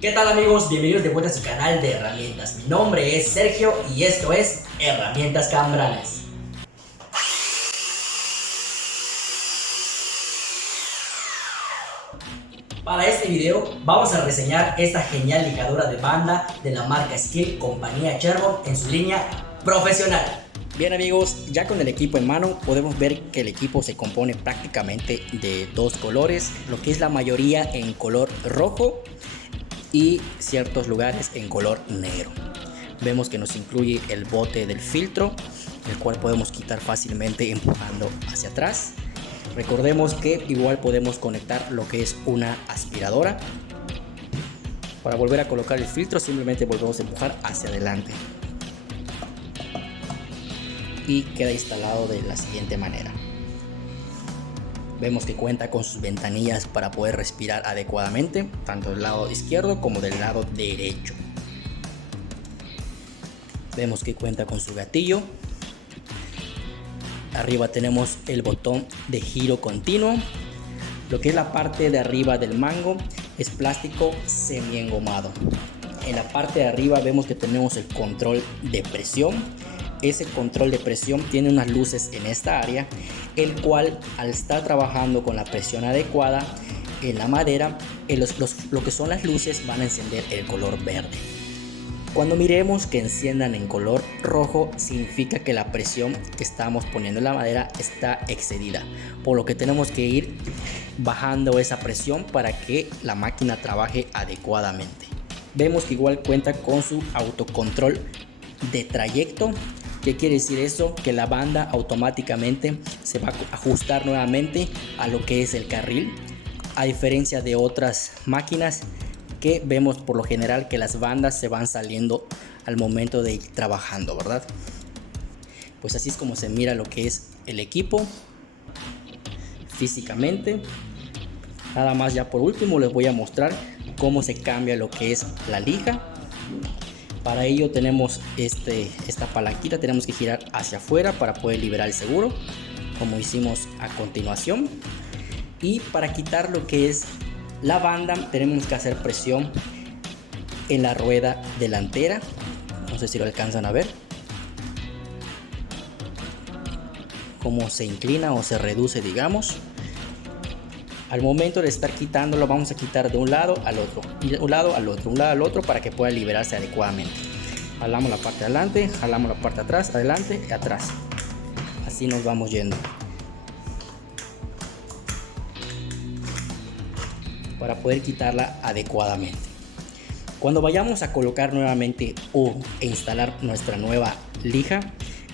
¿Qué tal amigos? Bienvenidos de vuelta a su canal de herramientas. Mi nombre es Sergio y esto es Herramientas Cambrales. Para este video vamos a reseñar esta genial lijadora de banda de la marca Skil compañía Cherbourn en su línea profesional. Bien amigos, ya con el equipo en mano podemos ver que el equipo se compone prácticamente de dos colores, lo que es la mayoría en color rojo y ciertos lugares en color negro. Vemos que nos incluye el bote del filtro, el cual podemos quitar fácilmente empujando hacia atrás. Recordemos que igual podemos conectar lo que es una aspiradora. Para volver a colocar el filtro simplemente volvemos a empujar hacia adelante y queda instalado de la siguiente manera. Vemos que cuenta con sus ventanillas para poder respirar adecuadamente, tanto del lado izquierdo como del lado derecho. Vemos que cuenta con su gatillo. Arriba tenemos el botón de giro continuo. Lo que es la parte de arriba del mango es plástico semi engomado. En la parte de arriba vemos que tenemos el control de presión. Ese control de presión tiene unas luces en esta área, el cual al estar trabajando con la presión adecuada en la madera, lo que son las luces van a encender el color verde. Cuando miremos que enciendan en color rojo, significa que la presión que estamos poniendo en la madera está excedida, por lo que tenemos que ir bajando esa presión para que la máquina trabaje adecuadamente. Vemos que igual cuenta con su autocontrol de trayecto. ¿Qué quiere decir eso? Que la banda automáticamente se va a ajustar nuevamente a lo que es el carril, a diferencia de otras máquinas que vemos por lo general que las bandas se van saliendo al momento de ir trabajando, ¿verdad? Pues así es como se mira lo que es el equipo físicamente. Nada más, ya por último les voy a mostrar cómo se cambia lo que es la lija. Para ello tenemos esta palanquita, tenemos que girar hacia afuera para poder liberar el seguro, como hicimos a continuación. Y para quitar lo que es la banda tenemos que hacer presión en la rueda delantera. No sé si lo alcanzan a ver cómo se inclina o se reduce, digamos. Al momento de estar quitándolo vamos a quitar de un lado al otro, de un lado al otro, un lado al otro, para que pueda liberarse adecuadamente. Jalamos la parte de adelante, jalamos la parte de atrás, adelante y atrás. Así nos vamos yendo para poder quitarla adecuadamente. Cuando vayamos a colocar nuevamente o instalar nuestra nueva lija,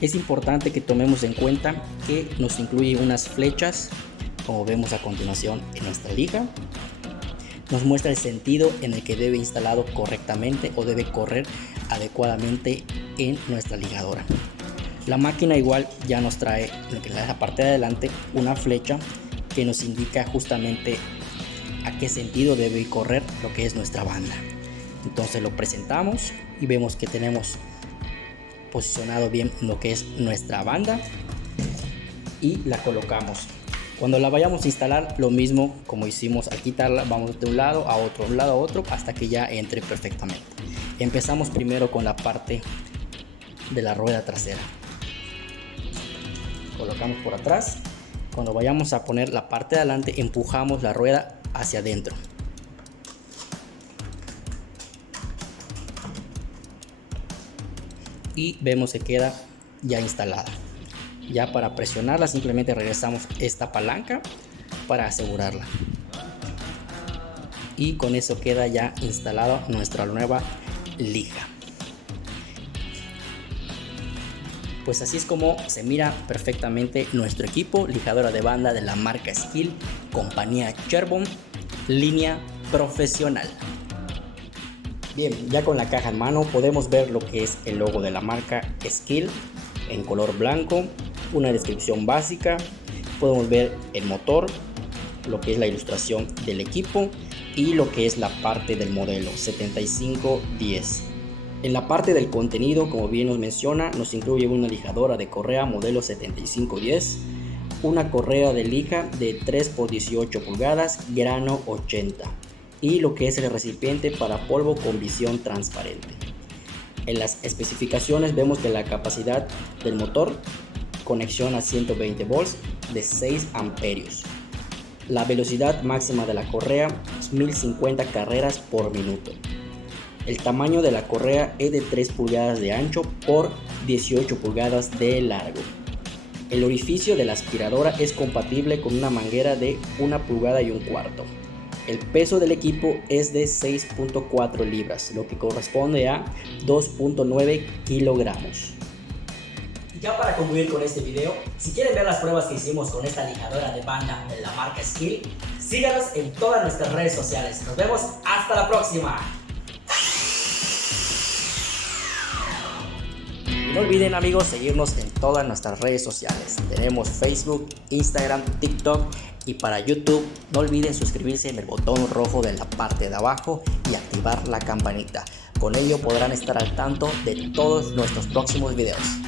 es importante que tomemos en cuenta que nos incluye unas flechas, como vemos a continuación en nuestra lija. Nos muestra el sentido en el que debe instalado correctamente o debe correr adecuadamente en nuestra lijadora. La máquina igual ya nos trae en la parte de adelante una flecha que nos indica justamente a qué sentido debe correr lo que es nuestra banda. Entonces lo presentamos y vemos que tenemos posicionado bien lo que es nuestra banda y la colocamos. Cuando la vayamos a instalar, lo mismo como hicimos al quitarla, vamos de un lado a otro, un lado a otro, hasta que ya entre perfectamente. Empezamos primero con la parte de la rueda trasera. Colocamos por atrás. Cuando vayamos a poner la parte de adelante, empujamos la rueda hacia adentro. Y vemos que queda ya instalada. Ya para presionarla simplemente regresamos esta palanca para asegurarla. Y con eso queda ya instalada nuestra nueva lija. Pues así es como se mira perfectamente nuestro equipo, lijadora de banda de la marca Skil, compañía Cherbourn, línea profesional. Bien, ya con la caja en mano podemos ver lo que es el logo de la marca Skil en color blanco, una descripción básica, podemos ver el motor, lo que es la ilustración del equipo y lo que es la parte del modelo 7510. En la parte del contenido, como bien nos menciona, nos incluye una lijadora de correa modelo 7510, una correa de lija de 3 por 18 pulgadas, grano 80, y lo que es el recipiente para polvo con visión transparente. En las especificaciones vemos que la capacidad del motor, conexión a 120 volts de 6 amperios. La velocidad máxima de la correa es 1050 carreras por minuto. El tamaño de la correa es de 3 pulgadas de ancho por 18 pulgadas de largo. El orificio de la aspiradora es compatible con una manguera de 1 pulgada y un cuarto. El peso del equipo es de 6.4 libras, lo que corresponde a 2.9 kilogramos. Ya para concluir con este video, si quieren ver las pruebas que hicimos con esta lijadora de banda de la marca Skil, síganos en todas nuestras redes sociales. Nos vemos hasta la próxima. Y no olviden, amigos, seguirnos en todas nuestras redes sociales. Tenemos Facebook, Instagram, TikTok y para YouTube no olviden suscribirse en el botón rojo de la parte de abajo y activar la campanita. Con ello podrán estar al tanto de todos nuestros próximos videos.